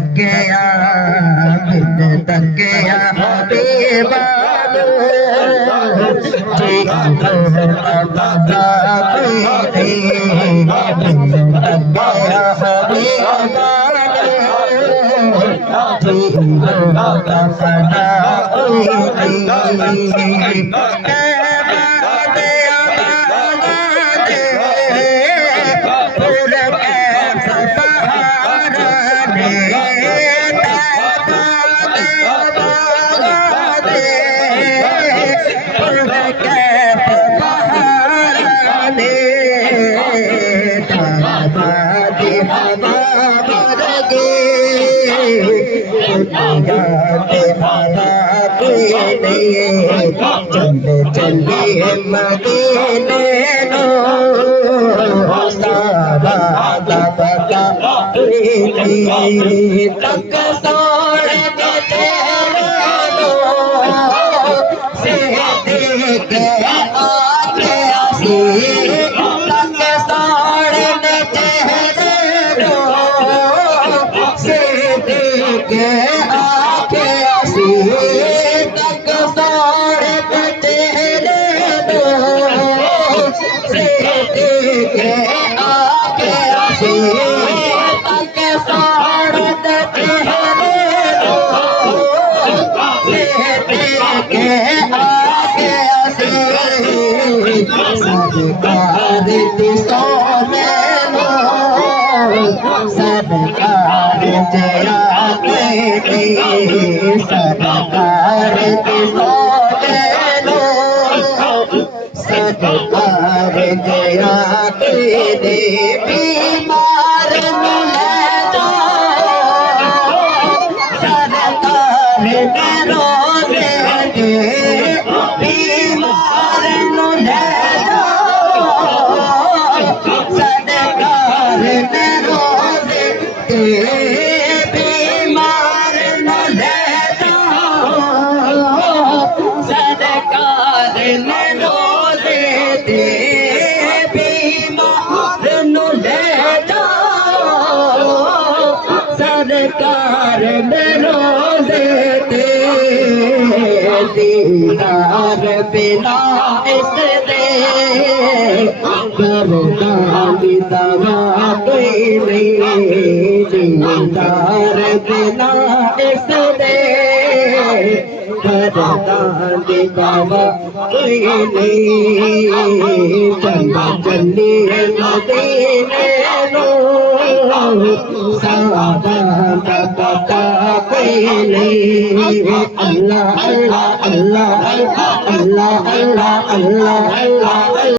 तकिया बिन तकिया बेबालो बाबा बिन तकिया चलिए मदीने नो साबा तबका प्रीति तक सोड़ के तेरे नो से देख आके आसी तक सोड़ के तेरे नो से देख आके आसी सरकार सरकार जया के सरकार सरकार जया के बीमार मिले सरकार रोजे बीमार मिले सरकार रोजे बीमार मिले सरकार रोजे बीमार मिले सरकार रोजे दीदार बिना इस दे करदानी दवा कोई नहीं दीदार बिना इस दे करदानी दवा कोई नहीं चंदा चली मदीने नो सादा पता कोई नहीं अल्लाह अल्लाह अल्लाह अल्लाह अल्लाह अल्लाह अल्लाह